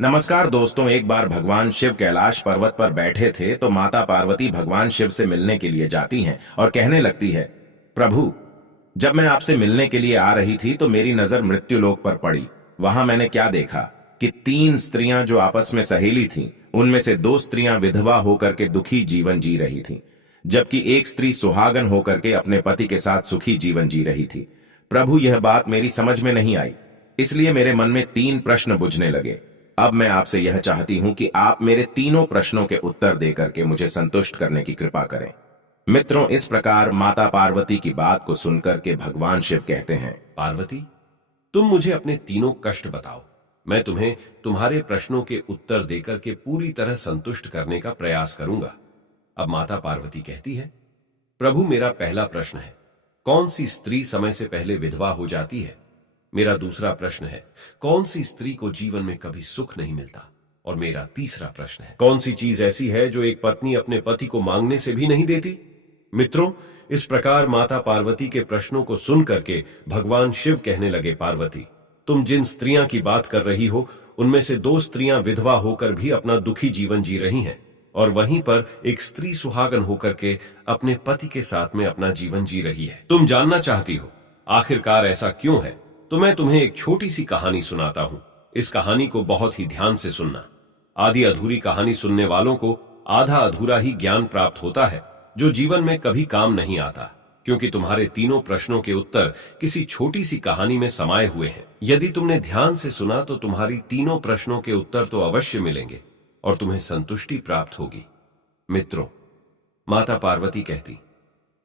नमस्कार दोस्तों। एक बार भगवान शिव कैलाश पर्वत पर बैठे थे तो माता पार्वती भगवान शिव से मिलने के लिए जाती हैं और कहने लगती है, प्रभु, जब मैं आपसे मिलने के लिए आ रही थी तो मेरी नजर मृत्युलोक पर पड़ी। वहां मैंने क्या देखा कि तीन स्त्रियां जो आपस में सहेली थीं, उनमें से दो स्त्रियां विधवा होकर के दुखी जीवन जी रही थीं, जबकि एक स्त्री सुहागन होकर के अपने पति के साथ सुखी जीवन जी रही थी। प्रभु, यह बात मेरी समझ में नहीं आई, इसलिए मेरे मन में तीन प्रश्न बुझने लगे। अब मैं आपसे यह चाहती हूं कि आप मेरे तीनों प्रश्नों के उत्तर देकर के मुझे संतुष्ट करने की कृपा करें। मित्रों, इस प्रकार माता पार्वती की बात को सुनकर के भगवान शिव कहते हैं, पार्वती, तुम मुझे अपने तीनों कष्ट बताओ। मैं तुम्हें तुम्हारे प्रश्नों के उत्तर देकर के पूरी तरह संतुष्ट करने का प्रयास करूंगा। अब माता पार्वती कहती है, प्रभु, मेरा पहला प्रश्न है, कौन सी स्त्री समय से पहले विधवा हो जाती है? मेरा दूसरा प्रश्न है, कौन सी स्त्री को जीवन में कभी सुख नहीं मिलता? और मेरा तीसरा प्रश्न है, कौन सी चीज ऐसी है जो एक पत्नी अपने पति को मांगने से भी नहीं देती? मित्रों, इस प्रकार माता पार्वती के प्रश्नों को सुन करके भगवान शिव कहने लगे, पार्वती, तुम जिन स्त्रियां की बात कर रही हो, उनमें से दो स्त्रियां विधवा होकर भी अपना दुखी जीवन जी रही हैं, और वहीं पर एक स्त्री सुहागन होकर के अपने पति के साथ में अपना जीवन जी रही है। तुम जानना चाहती हो आखिरकार ऐसा क्यों है, तो मैं तुम्हें एक छोटी सी कहानी सुनाता हूं। इस कहानी को बहुत ही ध्यान से सुनना। आधी अधूरी कहानी सुनने वालों को आधा अधूरा ही ज्ञान प्राप्त होता है, जो जीवन में कभी काम नहीं आता, क्योंकि तुम्हारे तीनों प्रश्नों के उत्तर किसी छोटी सी कहानी में समाये हुए हैं। यदि तुमने ध्यान से सुना तो तुम्हारी तीनों प्रश्नों के उत्तर तो अवश्य मिलेंगे और तुम्हें संतुष्टि प्राप्त होगी। मित्रों, माता पार्वती कहती,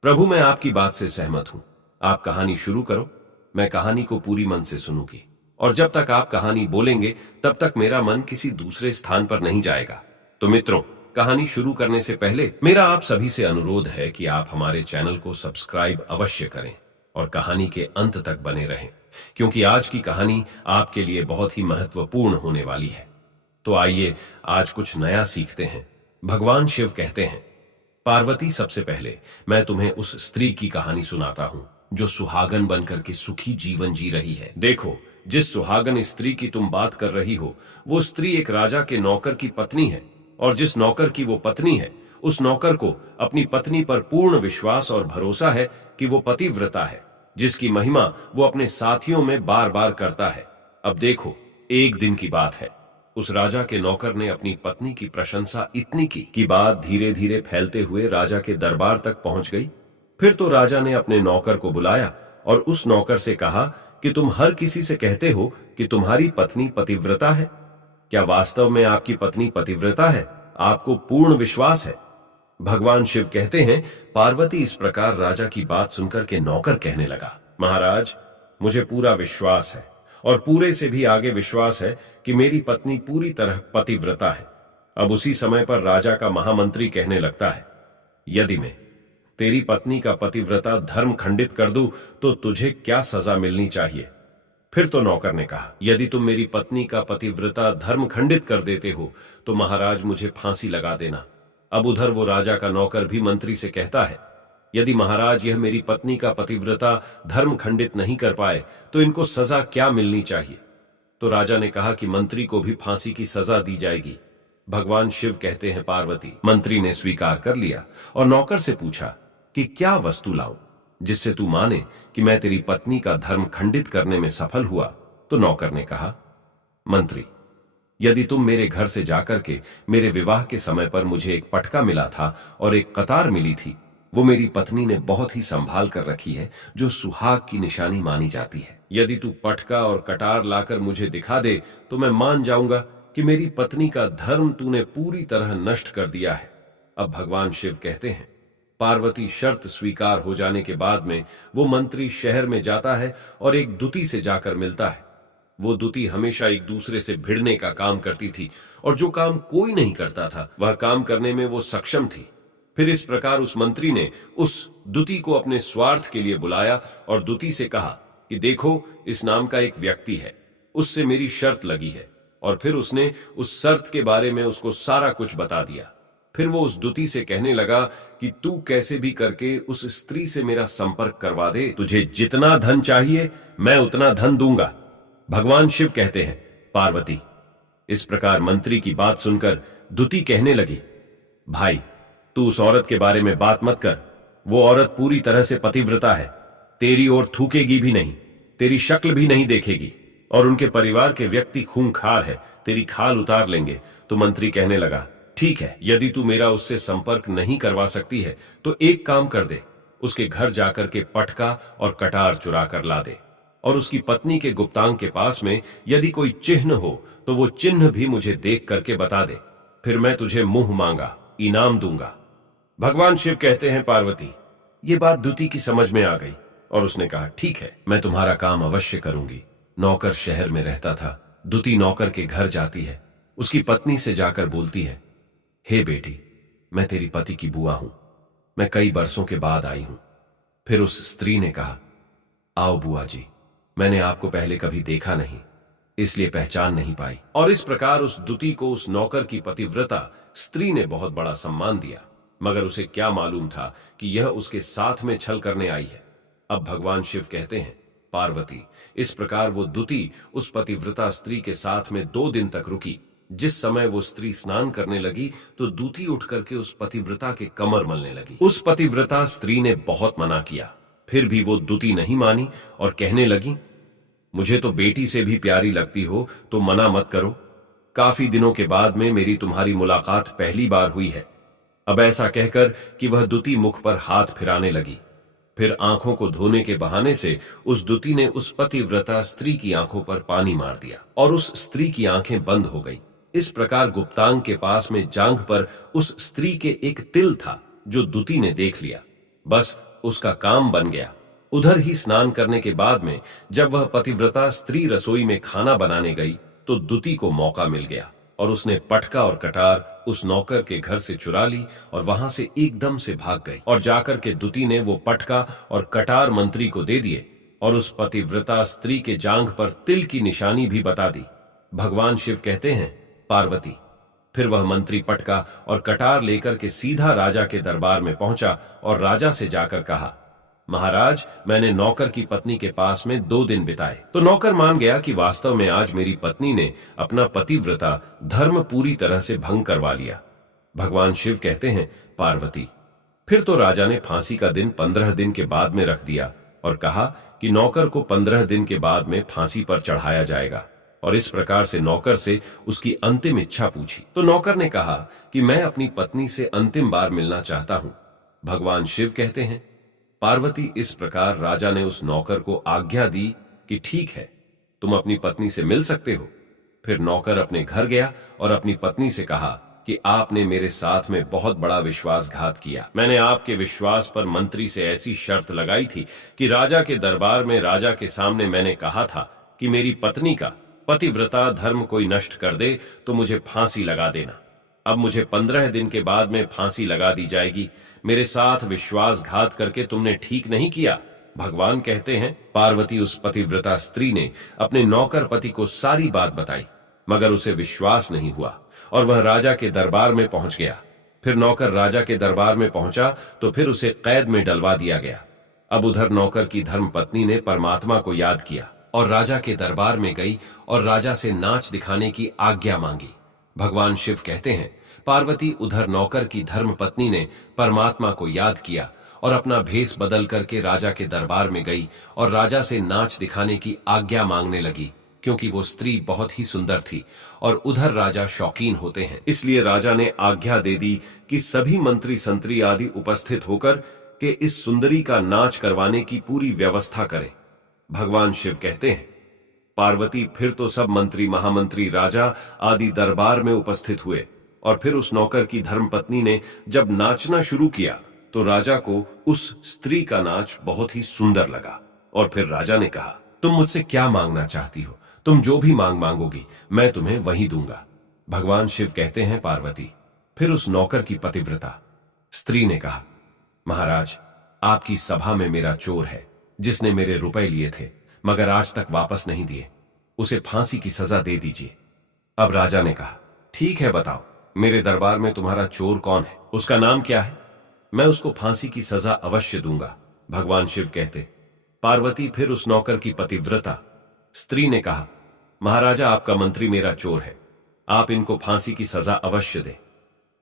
प्रभु, मैं आपकी बात से सहमत हूं। आप कहानी शुरू करो, मैं कहानी को पूरी मन से सुनूंगी, और जब तक आप कहानी बोलेंगे तब तक मेरा मन किसी दूसरे स्थान पर नहीं जाएगा। तो मित्रों, कहानी शुरू करने से पहले मेरा आप सभी से अनुरोध है कि आप हमारे चैनल को सब्सक्राइब अवश्य करें और कहानी के अंत तक बने रहें, क्योंकि आज की कहानी आपके लिए बहुत ही महत्वपूर्ण होने वाली है। तो आइए आज कुछ नया सीखते हैं। भगवान शिव कहते हैं, पार्वती, सबसे पहले मैं तुम्हें उस स्त्री की कहानी सुनाता हूं जो सुहागन बनकर के सुखी जीवन जी रही है। देखो, जिस सुहागन स्त्री की तुम बात कर रही हो, वो स्त्री एक राजा के नौकर की पत्नी है, और जिस नौकर की वो पत्नी है, उस नौकर को अपनी पत्नी पर पूर्ण विश्वास और भरोसा है कि वो पतिव्रता है, जिसकी महिमा वो अपने साथियों में बार बार करता है। अब देखो, एक दिन की बात है, उस राजा के नौकर ने अपनी पत्नी की प्रशंसा इतनी की कि बात धीरे धीरे फैलते हुए राजा के दरबार तक पहुंच गई। फिर तो राजा ने अपने नौकर को बुलाया और उस नौकर से कहा कि तुम हर किसी से कहते हो कि तुम्हारी पत्नी पतिव्रता है। क्या वास्तव में आपकी पत्नी पतिव्रता है? आपको पूर्ण विश्वास है? भगवान शिव कहते हैं, पार्वती इस प्रकार राजा की बात सुनकर के नौकर कहने लगा, महाराज, मुझे पूरा विश्वास है और पूरे से भी आगे विश्वास है कि मेरी पत्नी पूरी तरह पतिव्रता है। अब उसी समय पर राजा का महामंत्री कहने लगता है, यदि मैं तेरी पत्नी का पतिव्रता धर्म खंडित कर दूं तो तुझे क्या सजा मिलनी चाहिए? फिर तो नौकर ने कहा, यदि तुम मेरी पत्नी का पतिव्रता धर्म खंडित कर देते हो तो महाराज मुझे फांसी लगा देना। अब उधर वो राजा का नौकर भी मंत्री से कहता है, यदि महाराज यह मेरी पत्नी का पतिव्रता धर्म खंडित नहीं कर पाए तो इनको सजा क्या मिलनी चाहिए? तो राजा ने कहा कि मंत्री को भी फांसी की सजा दी जाएगी। भगवान शिव कहते हैं, पार्वती, मंत्री ने स्वीकार कर लिया और नौकर से पूछा कि क्या वस्तु लाऊं जिससे तू माने कि मैं तेरी पत्नी का धर्म खंडित करने में सफल हुआ? तो नौकर ने कहा, मंत्री, यदि तुम मेरे घर से जाकर के मेरे विवाह के समय पर मुझे एक पटका मिला था और एक कतार मिली थी, वो मेरी पत्नी ने बहुत ही संभाल कर रखी है, जो सुहाग की निशानी मानी जाती है। यदि तू पटका और कटार लाकर मुझे दिखा दे तो मैं मान जाऊंगा कि मेरी पत्नी का धर्म तूने पूरी तरह नष्ट कर दिया है। अब भगवान शिव कहते हैं, पार्वती शर्त स्वीकार हो जाने के बाद में वो मंत्री शहर में जाता है और एक दुती से जाकर मिलता है। वो दुती हमेशा एक दूसरे से भिड़ने का काम करती थी, और जो काम कोई नहीं करता था वह काम करने में वो सक्षम थी। फिर इस प्रकार उस मंत्री ने उस दुती को अपने स्वार्थ के लिए बुलाया और दुती से कहा कि देखो, इस नाम का एक व्यक्ति है, उससे मेरी शर्त लगी है। और फिर उसने उस शर्त के बारे में उसको सारा कुछ बता दिया। फिर वो उस दुती से कहने लगा कि तू कैसे भी करके उस स्त्री से मेरा संपर्क करवा दे, तुझे जितना धन चाहिए मैं उतना धन दूंगा। भगवान शिव कहते हैं, पार्वती, इस प्रकार मंत्री की बात सुनकर दुती कहने लगी, भाई, तू उस औरत के बारे में बात मत कर। वो औरत पूरी तरह से पतिव्रता है, तेरी ओर थूकेगी भी नहीं, तेरी शक्ल भी नहीं देखेगी, और उनके परिवार के व्यक्ति खूंखार है, तेरी खाल उतार लेंगे। तो मंत्री कहने लगा, ठीक है, यदि तू मेरा उससे संपर्क नहीं करवा सकती है तो एक काम कर दे, उसके घर जाकर के पटका और कटार चुरा कर ला दे, और उसकी पत्नी के गुप्तांग के पास में यदि कोई चिन्ह हो तो वो चिन्ह भी मुझे देख करके बता दे, फिर मैं तुझे मुंह मांगा इनाम दूंगा। भगवान शिव कहते हैं, पार्वती, ये बात दुती की समझ में आ गई और उसने कहा, ठीक है, मैं तुम्हारा काम अवश्य करूंगी। नौकर शहर में रहता था। दुती नौकर के घर जाती है, उसकी पत्नी से जाकर बोलती है, हे बेटी, मैं तेरी पति की बुआ हूं, मैं कई बरसों के बाद आई हूं। फिर उस स्त्री ने कहा, आओ बुआ जी, मैंने आपको पहले कभी देखा नहीं, इसलिए पहचान नहीं पाई। और इस प्रकार उस दुती को उस नौकर की पतिव्रता स्त्री ने बहुत बड़ा सम्मान दिया, मगर उसे क्या मालूम था कि यह उसके साथ में छल करने आई है। अब भगवान शिव कहते हैं, पार्वती, इस प्रकार वो दुती उस पतिव्रता स्त्री के साथ में 2 दिन तक रुकी। जिस समय वो स्त्री स्नान करने लगी तो दूती उठ करके उस पतिव्रता के कमर मलने लगी। उस पतिव्रता स्त्री ने बहुत मना किया, फिर भी वो दूती नहीं मानी और कहने लगी, मुझे तो बेटी से भी प्यारी लगती हो तो मना मत करो। काफी दिनों के बाद में मेरी तुम्हारी मुलाकात पहली बार हुई है। अब ऐसा कहकर कि वह दूती मुख पर हाथ फिराने लगी। फिर आंखों को धोने के बहाने से उस दूती ने उस पतिव्रता स्त्री की आंखों पर पानी मार दिया और उस स्त्री की आंखें बंद हो गई। इस प्रकार गुप्तांग के पास में जांघ पर उस स्त्री के एक तिल था जो दूती ने देख लिया। बस उसका काम बन गया। उधर ही स्नान करने के बाद में जब वह पतिव्रता स्त्री रसोई में खाना बनाने गई तो दूती को मौका मिल गया और उसने पटका और कटार उस नौकर के घर से चुरा ली और वहां से एकदम से भाग गई। और जाकर के दूती ने वो पटका और कटार मंत्री को दे दिए और उस पतिव्रता स्त्री के जांघ पर तिल की निशानी भी बता दी। भगवान शिव कहते हैं, पार्वती, फिर वह मंत्री पटका और कटार लेकर के सीधा राजा के दरबार में पहुंचा और राजा से जाकर कहा, महाराज, मैंने नौकर की पत्नी के पास में 2 दिन बिताए। तो नौकर मान गया कि वास्तव में आज मेरी पत्नी ने अपना पतिव्रता धर्म पूरी तरह से भंग करवा लिया। भगवान शिव कहते हैं, पार्वती, फिर तो राजा ने फांसी का दिन 15 दिन के बाद में रख दिया और कहा कि नौकर को 15 दिन के बाद में फांसी पर चढ़ाया जाएगा। और इस प्रकार से नौकर से उसकी अंतिम इच्छा पूछी तो नौकर ने कहा कि मैं अपनी पत्नी से अंतिम बार मिलना चाहता हूं। भगवान शिव कहते हैं, पार्वती, इस प्रकार राजा ने उस नौकर को आज्ञा दी कि ठीक है, तुम अपनी पत्नी से मिल सकते हो। फिर नौकर अपने घर गया और अपनी पत्नी से कहा कि आपने मेरे साथ में बहुत बड़ा विश्वासघात किया। मैंने आपके विश्वास पर मंत्री से ऐसी शर्त लगाई थी कि राजा के दरबार में राजा के सामने मैंने कहा था कि मेरी पत्नी का पतिव्रता धर्म कोई नष्ट कर दे तो मुझे फांसी लगा देना। अब मुझे 15 दिन के बाद में फांसी लगा दी जाएगी। मेरे साथ विश्वासघात करके तुमने ठीक नहीं किया। भगवान कहते हैं, पार्वती, उस पतिव्रता स्त्री ने अपने नौकर पति को सारी बात बताई, मगर उसे विश्वास नहीं हुआ और वह राजा के दरबार में पहुंच गया। फिर नौकर राजा के दरबार में पहुंचा तो फिर उसे कैद में डलवा दिया गया। अब उधर नौकर की धर्मपत्नी ने परमात्मा को याद किया और राजा के दरबार में गई और राजा से नाच दिखाने की आज्ञा मांगी। भगवान शिव कहते हैं, पार्वती, उधर नौकर की धर्मपत्नी ने परमात्मा को याद किया और अपना भेष बदल करके राजा के दरबार में गई और राजा से नाच दिखाने की आज्ञा मांगने लगी, क्योंकि वो स्त्री बहुत ही सुंदर थी और उधर राजा शौकीन होते हैं। इसलिए राजा ने आज्ञा दे दी कि सभी मंत्री संतरी आदि उपस्थित होकर के इस सुंदरी का नाच करवाने की पूरी व्यवस्था करें। भगवान शिव कहते हैं, पार्वती, फिर तो सब मंत्री, महामंत्री, राजा आदि दरबार में उपस्थित हुए और फिर उस नौकर की धर्मपत्नी ने जब नाचना शुरू किया तो राजा को उस स्त्री का नाच बहुत ही सुंदर लगा। और फिर राजा ने कहा, तुम मुझसे क्या मांगना चाहती हो? तुम जो भी मांगोगी मैं तुम्हें वही दूंगा। भगवान शिव कहते हैं, पार्वती, फिर उस नौकर की पतिव्रता स्त्री ने कहा, महाराज, आपकी सभा में मेरा चोर है जिसने मेरे रुपए लिए थे मगर आज तक वापस नहीं दिए, उसे फांसी की सजा दे दीजिए। अब राजा ने कहा, ठीक है, बताओ मेरे दरबार में तुम्हारा चोर कौन है, उसका नाम क्या है, मैं उसको फांसी की सजा अवश्य दूंगा। भगवान शिव कहते, पार्वती, फिर उस नौकर की पतिव्रता स्त्री ने कहा, महाराजा, आपका मंत्री मेरा चोर है, आप इनको फांसी की सजा अवश्य दें।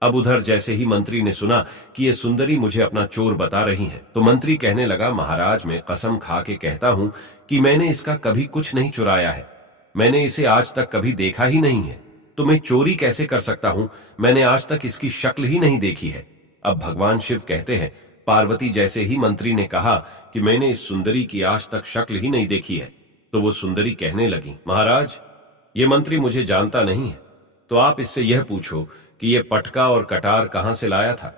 अब उधर जैसे ही मंत्री ने सुना कि ये सुंदरी मुझे अपना चोर बता रही है, तो मंत्री कहने लगा, महाराज मैं कसम खा के कहता हूं कि मैंने इसका कभी कुछ नहीं चुराया है। मैंने इसे आज तक कभी देखा ही नहीं है, तो मैं चोरी कैसे कर सकता हूं? मैंने आज तक इसकी शक्ल ही नहीं देखी है। अब भगवान शिव कहते हैं, पार्वती जैसे ही मंत्री ने कहा कि मैंने इस सुंदरी की आज तक शक्ल ही नहीं देखी है, तो वो सुंदरी कहने लगी, महाराज ये मंत्री मुझे जानता नहीं है, तो आप इससे यह पूछो कि ये पटका और कटार कहां से लाया था।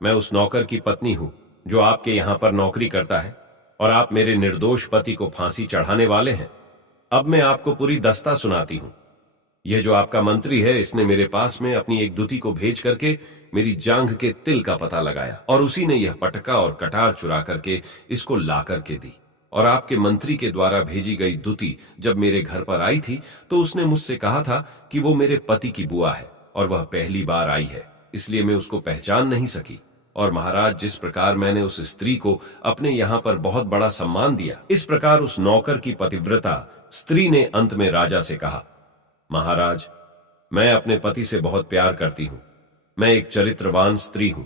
मैं उस नौकर की पत्नी हूं जो आपके यहां पर नौकरी करता है, और आप मेरे निर्दोष पति को फांसी चढ़ाने वाले हैं। अब मैं आपको पूरी दस्ता सुनाती हूं। यह जो आपका मंत्री है, इसने मेरे पास में अपनी एक दूती को भेज करके मेरी जांघ के तिल का पता लगाया, और उसी ने यह पटका और कटार चुरा करके इसको ला करके दी। और आपके मंत्री के द्वारा भेजी गई दूती जब मेरे घर पर आई थी, तो उसने मुझसे कहा था कि वो मेरे पति की बुआ है और वह पहली बार आई है, इसलिए मैं उसको पहचान नहीं सकी। और महाराज जिस प्रकार मैंने उस स्त्री को अपने यहां पर बहुत बड़ा सम्मान दिया, इस प्रकार उस नौकर की पतिव्रता स्त्री ने अंत में राजा से कहा, महाराज मैं अपने पति से बहुत प्यार करती हूं। मैं एक चरित्रवान स्त्री हूं।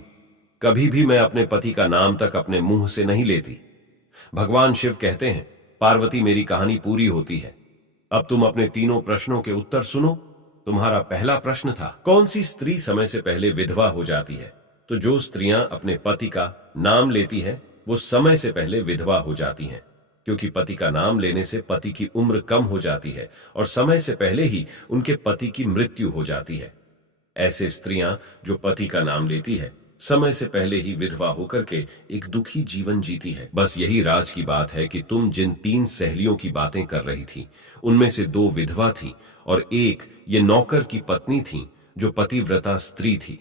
कभी भी मैं अपने पति का नाम तक अपने मुंह से नहीं लेती। भगवान शिव कहते हैं, पार्वती मेरी कहानी पूरी होती है। अब तुम अपने तीनों प्रश्नों के उत्तर सुनो। तुम्हारा पहला प्रश्न था, कौन सी स्त्री समय से पहले विधवा हो जाती है? तो जो स्त्रियां अपने पति का नाम लेती हैं, वो समय से पहले विधवा हो जाती हैं, क्योंकि पति का नाम लेने से पति की उम्र कम हो जाती है और समय से पहले ही उनके पति की मृत्यु हो जाती है। ऐसे स्त्रियां जो पति का नाम लेती है, समय से पहले ही विधवा होकर के एक दुखी जीवन जीती है। बस यही राज की बात है कि तुम जिन 3 सहेलियों की बातें कर रही थी, उनमें से 2 विधवा थी और एक ये नौकर की पत्नी थी जो पतिव्रता स्त्री थी।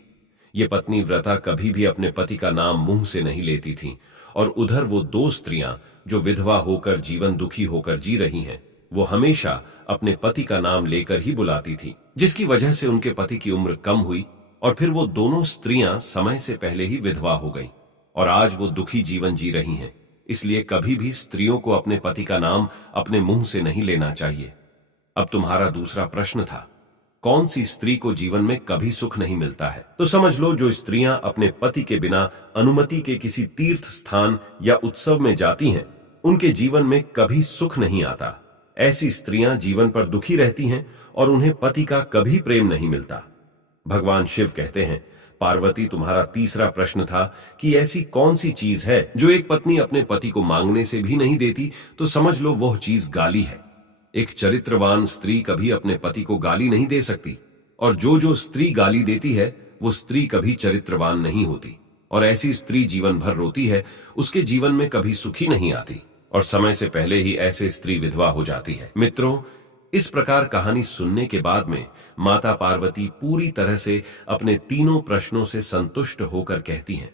ये पत्नीव्रता कभी भी अपने पति का नाम मुंह से नहीं लेती थी, और उधर वो 2 स्त्रियां जो विधवा होकर जीवन दुखी होकर जी रही हैं, वो हमेशा अपने पति का नाम लेकर ही बुलाती थी, जिसकी वजह से उनके पति की उम्र कम हुई और फिर वो दोनों स्त्रियां समय से पहले ही विधवा हो गईं और आज वो दुखी जीवन जी रही हैं। इसलिए कभी भी स्त्रियों को अपने पति का नाम अपने मुंह से नहीं लेना चाहिए। अब तुम्हारा दूसरा प्रश्न था, कौन सी स्त्री को जीवन में कभी सुख नहीं मिलता है? तो समझ लो, जो स्त्रियां अपने पति के बिना अनुमति के किसी तीर्थ स्थान या उत्सव में जाती हैं, उनके जीवन में कभी सुख नहीं आता। ऐसी स्त्रियां जीवन पर दुखी रहती हैं और उन्हें पति का कभी प्रेम नहीं मिलता। भगवान शिव कहते हैं, पार्वती तुम्हारा तीसरा प्रश्न था कि ऐसी कौन सी चीज है जो एक पत्नी अपने पति को मांगने से भी नहीं देती? तो समझ लो वह चीज गाली है। एक चरित्रवान स्त्री कभी अपने पति को गाली नहीं दे सकती, और जो स्त्री गाली देती है वो स्त्री कभी चरित्रवान नहीं होती, और ऐसी स्त्री जीवन भर रोती है, उसके जीवन में कभी सुखी नहीं आती, और समय से पहले ही ऐसे स्त्री विधवा हो जाती है। मित्रों, इस प्रकार कहानी सुनने के बाद में माता पार्वती पूरी तरह से अपने तीनों प्रश्नों से संतुष्ट होकर कहती हैं,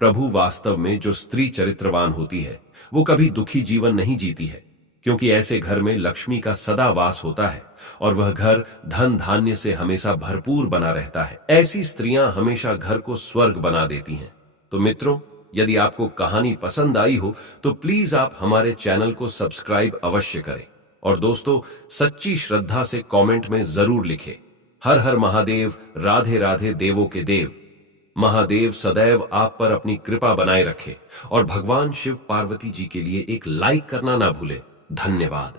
प्रभु वास्तव में जो स्त्री चरित्रवान होती है वो कभी दुखी जीवन नहीं जीती है, क्योंकि ऐसे घर में लक्ष्मी का सदा वास होता है और वह घर धन धान्य से हमेशा भरपूर बना रहता है। ऐसी स्त्रियां हमेशा घर को स्वर्ग बना देती हैं। तो मित्रों, यदि आपको कहानी पसंद आई हो तो प्लीज आप हमारे चैनल को सब्सक्राइब अवश्य करें, और दोस्तों सच्ची श्रद्धा से कमेंट में जरूर लिखें, हर हर महादेव, राधे राधे देवों के देव। महादेव सदैव आप पर अपनी कृपा बनाए रखे, और भगवान शिव पार्वती जी के लिए एक लाइक करना ना भूले। धन्यवाद।